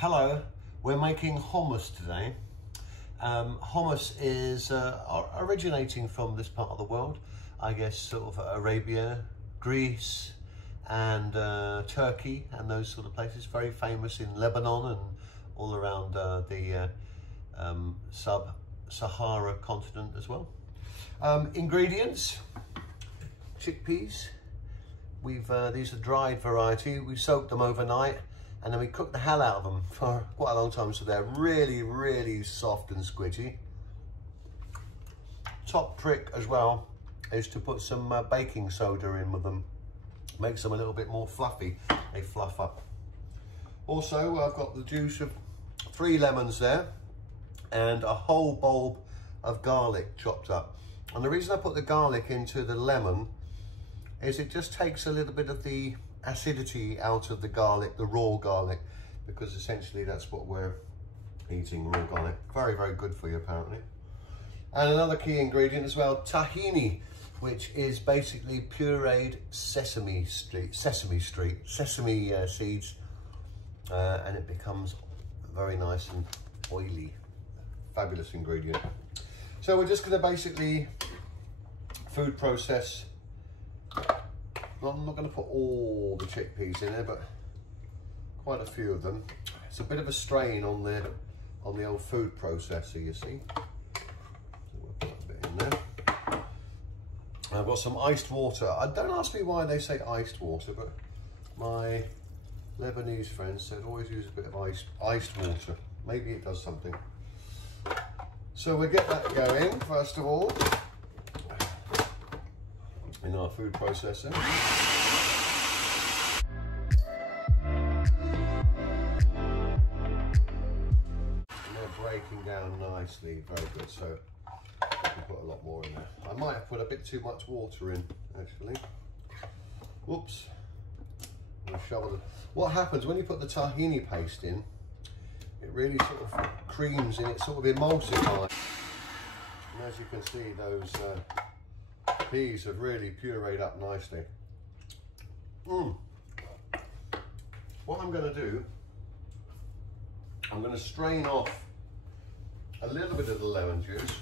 Hello, we're making hummus today. Hummus is originating from this part of the world, I guess sort of Arabia, Greece and Turkey and those sort of places. Very famous in Lebanon and all around the sub-Sahara continent as well. Ingredients: chickpeas. These are dried variety. We soaked them overnight and then we cooked the hell out of them for quite a long time, so they're really, really soft and squidgy. Top trick as well is to put some baking soda in with them. Makes them a little bit more fluffy. They fluff up. Also, I've got the juice of 3 lemons there and a whole bulb of garlic chopped up. And the reason I put the garlic into the lemon is it just takes a little bit of the acidity out of the garlic, the raw garlic, because essentially that's what we're eating, raw garlic. Very, very good for you apparently. And another key ingredient as well, tahini, which is basically pureed sesame seeds, and it becomes very nice and oily. Fabulous ingredient. So we're just going to basically food process. I'm not going to put all the chickpeas in there, but quite a few of them. It's a bit of a strain on the old food processor, you see. So we'll put a bit in there. I've got some iced water. Don't ask me why they say iced water, but my Lebanese friends said always use a bit of iced water. Maybe it does something. So we'll get that going first of all in our food processor. And they're breaking down nicely, very good. So I can put a lot more in there. I might have put a bit too much water in, actually. Whoops. What happens when you put the tahini paste in, it really sort of creams and it sort of emulsifies. And as you can see, those peas have really pureed up nicely. What I'm going to do, I'm going to strain off a little bit of the lemon juice.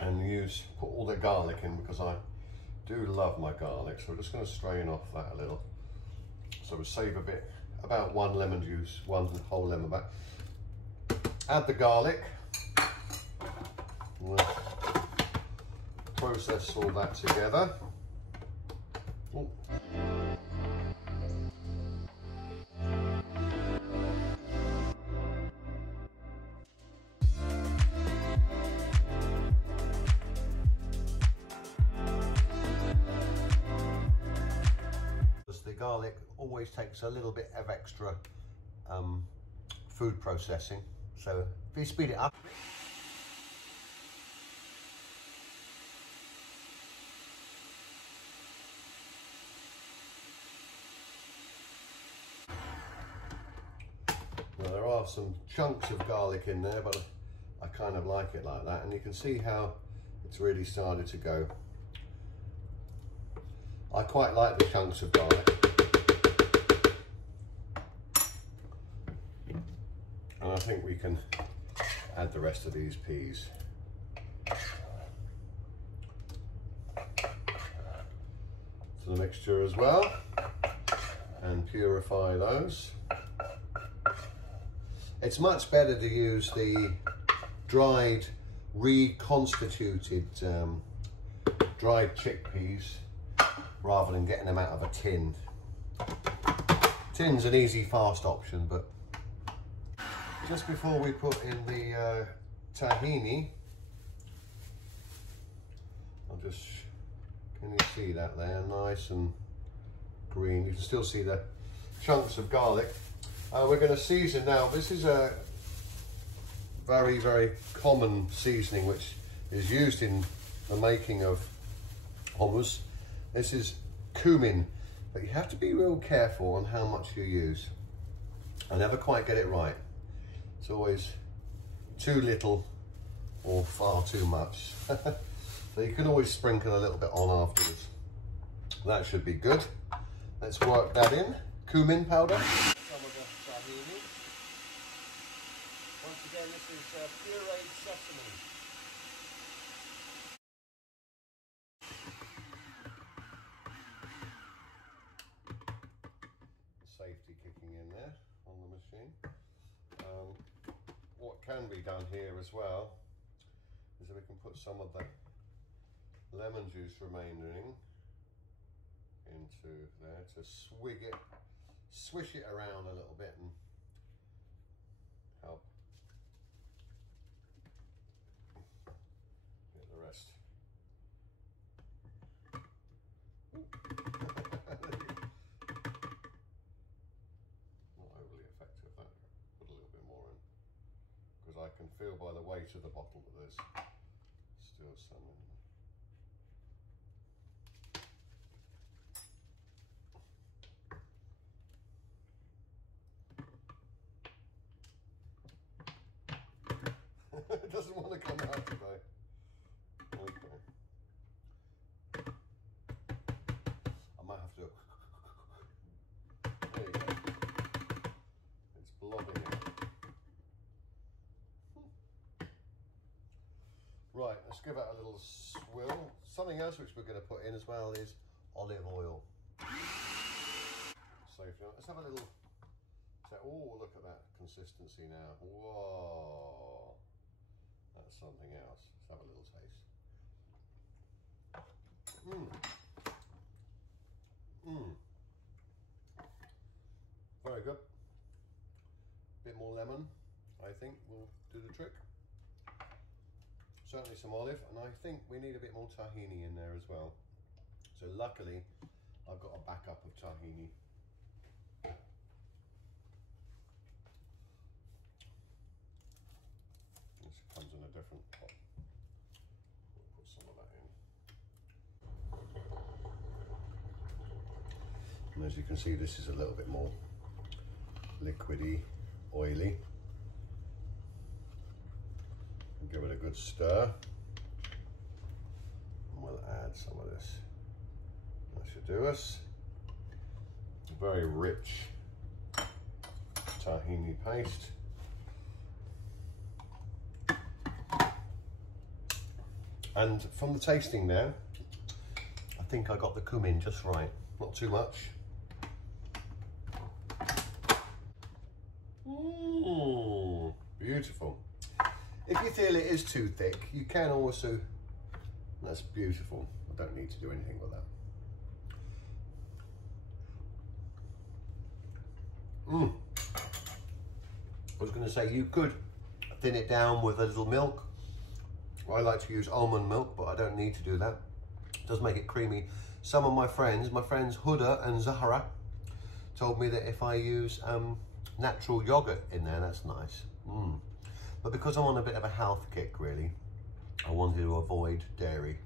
And put all the garlic in because I do love my garlic. So we're just going to strain off that a little. So we'll save a bit, about 1 lemon juice, 1 whole lemon back. Add the garlic. We'll process all that together. Ooh. The garlic always takes a little bit of extra food processing, so if you speed it up. Now there are some chunks of garlic in there, but I kind of like it like that, and you can see how it's really started to go. I quite like the chunks of garlic. And I think we can add the rest of these peas. To the mixture as well, and purify those. It's much better to use the dried, reconstituted dried chickpeas rather than getting them out of a tin. Tin's an easy, fast option, but just before we put in the tahini, can you see that there? Nice and green. You can still see the chunks of garlic. We're going to season now. This is a very, very common seasoning which is used in the making of hummus. This is cumin, but you have to be real careful on how much you use. I never quite get it right. It's always too little or far too much. So you can always sprinkle a little bit on afterwards. That should be good. Let's work that in. Cumin powder. Some of the tahini. Once again, this is pureed sesame. Safety kicking in there on the machine. What can be done here as well is that we can put some of the lemon juice remaining into there to swish it around a little bit and help get the rest. Not overly effective, that. Put a little bit more in, because I can feel by the weight of the bottle that there's still some in there. It doesn't want to come out today. Okay. I might have to. There you go. It's blobbing out. Right, let's give it a little swill. Something else which we're going to put in as well is olive oil. Safely. Let's have a little. Oh, look at that consistency now. Whoa. That's something else. Let's have a little taste. Very good. Bit more lemon, I think, will do the trick. Certainly some olive, and I think we need a bit more tahini in there as well. So luckily, I've got a backup of tahini. This comes in a different pot. We'll put some of that in. And as you can see, this is a little bit more liquidy, oily. And give it a good stir. And we'll add some of this. That should do us. Very rich tahini paste. And from the tasting now, I think I got the cumin just right. Not too much. Beautiful. If you feel it is too thick, you can also, that's beautiful. I don't need to do anything with that. I was going to say you could thin it down with a little milk. I like to use almond milk, but I don't need to do that. It does make it creamy. Some of my friends Huda and Zahra, told me that if I use natural yogurt in there, that's nice. But because I'm on a bit of a health kick, really, I wanted to avoid dairy.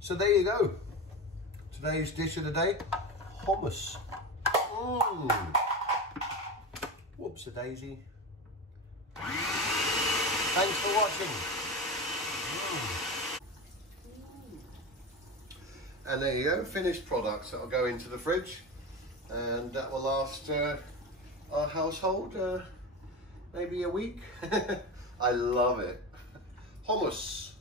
So there you go. Today's dish of the day, hummus. Whoops-a-daisy. Thanks for watching. And there you go, finished products that'll go into the fridge, and that will last our household maybe a week. I love it. Hummus.